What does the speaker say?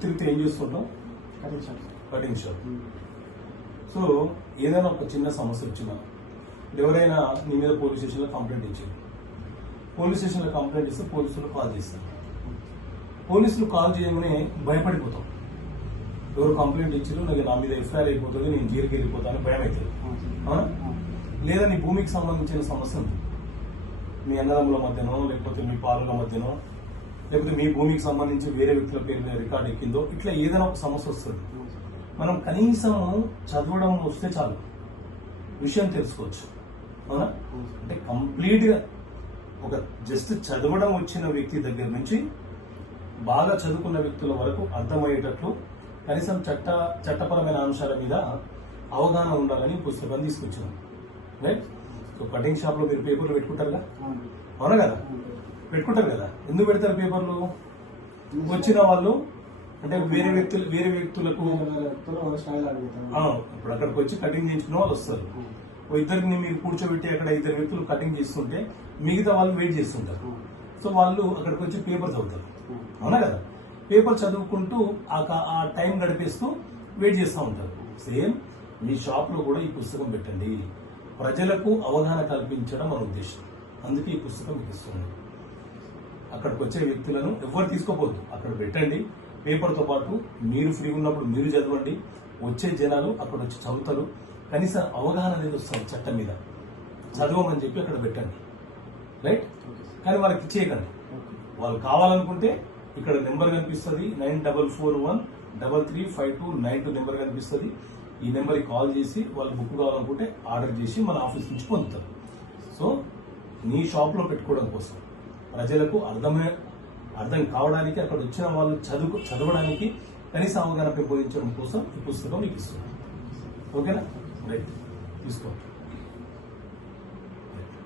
వృత్తిరీత్యా ఏం చేస్తుంటాం? Cutting shop. సో ఏదైనా ఒక చిన్న సమస్య వచ్చినా ఎవరైనా నీ మీద పోలీస్ స్టేషన్లో కంప్లైంట్ ఇచ్చారు. పోలీస్ స్టేషన్లో కంప్లైంట్ ఇస్తే పోలీసులు కాల్ చేస్తారు. పోలీసులు కాల్ చేయగానే భయపడిపోతాం. ఎవరు కంప్లైంట్ ఇచ్చారు, నాకు నా మీద ఎఫ్ఐఆర్ అయిపోతుంది, నేను జైలుకి వెళ్ళిపోతాను భయం అవుతుంది. లేదా నీ భూమికి సంబంధించిన సమస్య ఉంది, మీ అన్నదమ్ముల మధ్యనో లేకపోతే మీ పాలుల మధ్యనో లేకపోతే మీ భూమికి సంబంధించి వేరే వ్యక్తుల పేరు మీద రికార్డ్ ఎక్కిందో, ఇట్లా ఏదైనా ఒక సమస్య వస్తుంది. మనం కనీసం చదవడం వస్తే చాలు విషయం తెలుసుకోవచ్చు. అవునా? అంటే కంప్లీట్ గా ఒక జస్ట్ చదవడం వచ్చిన వ్యక్తి దగ్గర నుంచి బాగా చదువుకున్న వ్యక్తుల వరకు అర్థమయ్యేటట్లు కనీసం చట్టపరమైన అంశాల మీద అవగాహన ఉండాలని పుస్తకం తీసుకొచ్చాను. రైట్? సో కటింగ్ షాప్ లో మీరు పేపర్లు పెట్టుకుంటారుగా, అవునా కదా? పెట్టుకుంటారు కదా. ఎందుకు పెడతారు పేపర్లు? వచ్చిన వాళ్ళు అంటే వేరే వ్యక్తులకు ఇప్పుడు అక్కడికి వచ్చి కటింగ్ చేయించుకున్న వాళ్ళు వస్తారు. ఇద్దరిని మీరు కూర్చోబెట్టి అక్కడ ఇద్దరు వ్యక్తులు కటింగ్ చేస్తుంటే మిగతా వాళ్ళు వెయిట్ చేస్తుంటారు. సో వాళ్ళు అక్కడికి వచ్చి పేపర్ చదువుతారు, అవునా కదా? పేపర్ చదువుకుంటూ ఆ టైం గడిపేస్తూ వెయిట్ చేస్తూ ఉంటారు. సేమ్ మీ షాప్ లో కూడా ఈ పుస్తకం పెట్టండి. ప్రజలకు అవగాహన కల్పించడం మన ఉద్దేశం. అందుకే ఈ పుస్తకం మీకు ఇస్తుంది. అక్కడికి వచ్చే వ్యక్తులను ఎవరు తీసుకోపోద్దు, అక్కడ పెట్టండి. పేపర్తో పాటు మీరు ఫ్రీ ఉన్నప్పుడు మీరు చదవండి. వచ్చే జనాలు అక్కడ వచ్చి చదువుతారు. కనీసం అవగాహన అనేది వస్తుంది చట్టం మీద. చదవమని చెప్పి అక్కడ పెట్టండి. రైట్? కానీ వాళ్ళకి ఇచ్చేయకండి. వాళ్ళు కావాలనుకుంటే ఇక్కడ నెంబర్ కనిపిస్తుంది, 9441335292 నెంబర్ కనిపిస్తుంది. ఈ నెంబర్కి కాల్ చేసి వాళ్ళు బుక్ కావాలనుకుంటే ఆర్డర్ చేసి మన ఆఫీస్ నుంచి పొందుతారు. సో నీ షాప్లో పెట్టుకోవడం కోసం ప్రజలకు అర్థం కావడానికి, అక్కడ వచ్చిన వాళ్ళు చదవడానికి కనీస అవగాహన పెంపొందించడం కోసం ఈ పుస్తకం మీకు ఇస్తున్నాను. ఓకేనా? రైట్, తీసుకోండి.